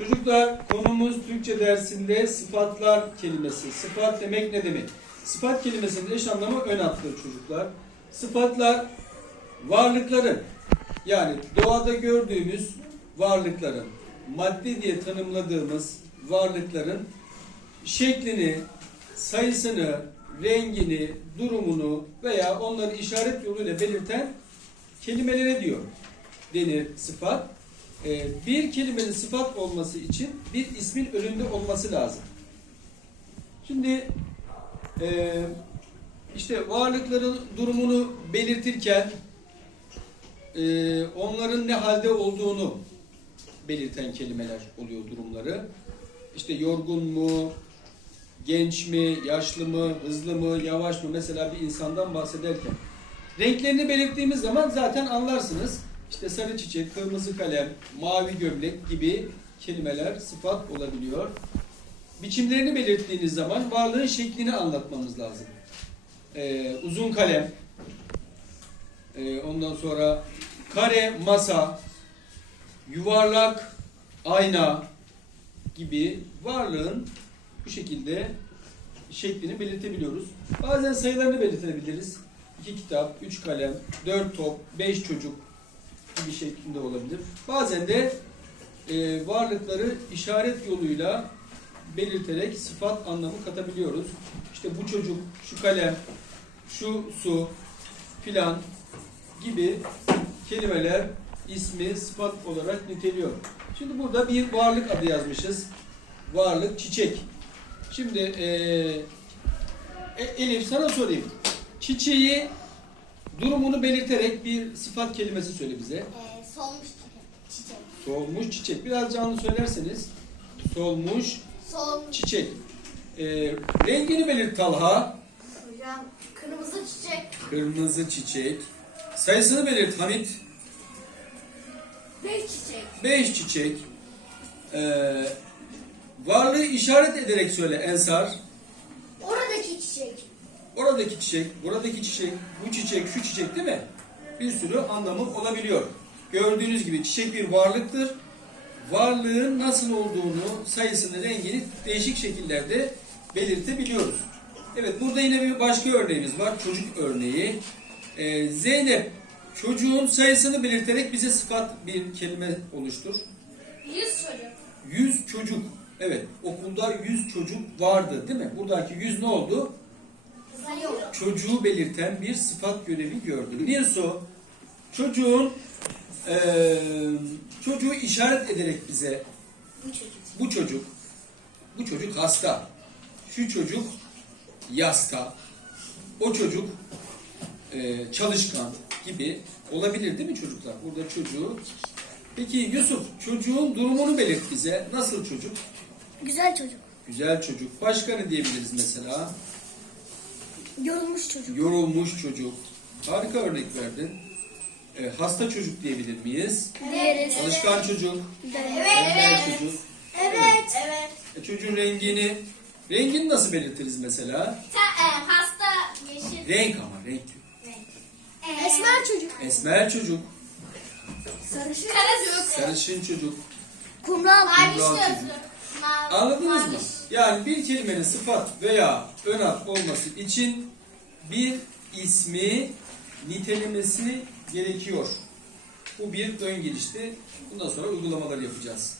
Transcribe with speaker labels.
Speaker 1: Çocuklar konumuz Türkçe dersinde sıfatlar kelimesi. Sıfat demek ne demek? Sıfat kelimesinin eş anlamı ön attır çocuklar. Sıfatlar varlıkların yani doğada gördüğümüz varlıkların madde diye tanımladığımız varlıkların şeklini, sayısını, rengini, durumunu veya onları işaret yoluyla belirten kelimelere diyor denir sıfat. Ee, bir kelimenin sıfat olması için bir ismin önünde olması lazım. Şimdi e, işte varlıkların durumunu belirtirken e, onların ne halde olduğunu belirten kelimeler oluyor durumları. İşte yorgun mu, genç mi, yaşlı mı, hızlı mı, yavaş mı mesela bir insandan bahsederken. Renklerini belirttiğimiz zaman zaten anlarsınız. İşte sarı çiçek, kırmızı kalem, mavi gömlek gibi kelimeler sıfat olabiliyor. Biçimlerini belirttiğiniz zaman varlığın şeklini anlatmamız lazım. Ee, uzun kalem, ee, ondan sonra kare, masa, yuvarlak, ayna gibi varlığın bu şekilde şeklini belirtebiliyoruz. Bazen sayılarını belirtebiliriz. İki kitap, üç kalem, dört top, beş çocuk gibi şeklinde olabilir. Bazen de e, varlıkları işaret yoluyla belirterek sıfat anlamı katabiliyoruz. İşte bu çocuk, şu kalem, şu su filan gibi kelimeler ismi sıfat olarak niteliyor. Şimdi burada bir varlık adı yazmışız. Varlık çiçek. Şimdi eee e, Elif sana sorayım. Çiçeği durumunu belirterek bir sıfat kelimesi söyle bize.
Speaker 2: Ee, solmuş çiçek.
Speaker 1: Solmuş çiçek. Biraz canlı söylerseniz. Solmuş
Speaker 2: Solmuş.
Speaker 1: çiçek. Eee, rengini belirt Talha.
Speaker 2: Hocam kırmızı çiçek.
Speaker 1: Kırmızı çiçek. Sayısını belirt Hamit.
Speaker 2: Beş çiçek.
Speaker 1: Beş çiçek. Eee varlığı işaret ederek söyle Ensar.
Speaker 2: Oradaki çiçek.
Speaker 1: Buradaki çiçek, bu çiçek, şu çiçek değil mi? Bir sürü anlamı olabiliyor. Gördüğünüz gibi çiçek bir varlıktır. Varlığın nasıl olduğunu, sayısını, rengini değişik şekillerde belirtebiliyoruz. Evet, burada yine bir başka örneğimiz var. Çocuk örneği. Ee, Zeynep, çocuğun sayısını belirterek bize sıfat bir kelime oluştur.
Speaker 2: Yüz çocuk.
Speaker 1: 100 çocuk. Evet, okulda 100 çocuk vardı değil mi? Buradaki 100 ne oldu? Çocuğu belirten bir sıfat görevi gördü. Nilsu çocuğun eee, çocuğu işaret ederek bize
Speaker 2: Bu çocuk.
Speaker 1: bu çocuk bu çocuk hasta. Şu çocuk yasta. O çocuk eee, çalışkan gibi olabilir değil mi çocuklar? Burada çocuğu Peki Yusuf çocuğun durumunu belirt bize. Nasıl çocuk?
Speaker 2: Güzel çocuk.
Speaker 1: Güzel çocuk. Başka ne diyebiliriz mesela?
Speaker 2: Yorulmuş çocuk.
Speaker 1: Yorulmuş çocuk. Harika örnek verdin. E, hasta çocuk diyebilir miyiz?
Speaker 2: Evet.
Speaker 1: Çalışkan çocuk.
Speaker 2: Evet.
Speaker 1: Güzel çocuk.
Speaker 2: Evet. Evet.
Speaker 1: E, çocuğun rengini rengini nasıl belirtiriz mesela?
Speaker 2: hasta yeşil.
Speaker 1: Renk ama renk.
Speaker 2: Esmer çocuk.
Speaker 1: Esmer çocuk,
Speaker 2: Sarışın. Kara çocuk.
Speaker 1: sarışın çocuk.
Speaker 2: Kumral.
Speaker 1: Maviş
Speaker 2: Maviş
Speaker 1: gözlü.
Speaker 2: gözlü.
Speaker 1: Anladınız mı? Yani bir kelimenin sıfat veya ön ad olması için bir ismi nitelemesi gerekiyor. Bu bir ön gelişti. Bundan sonra uygulamalar yapacağız.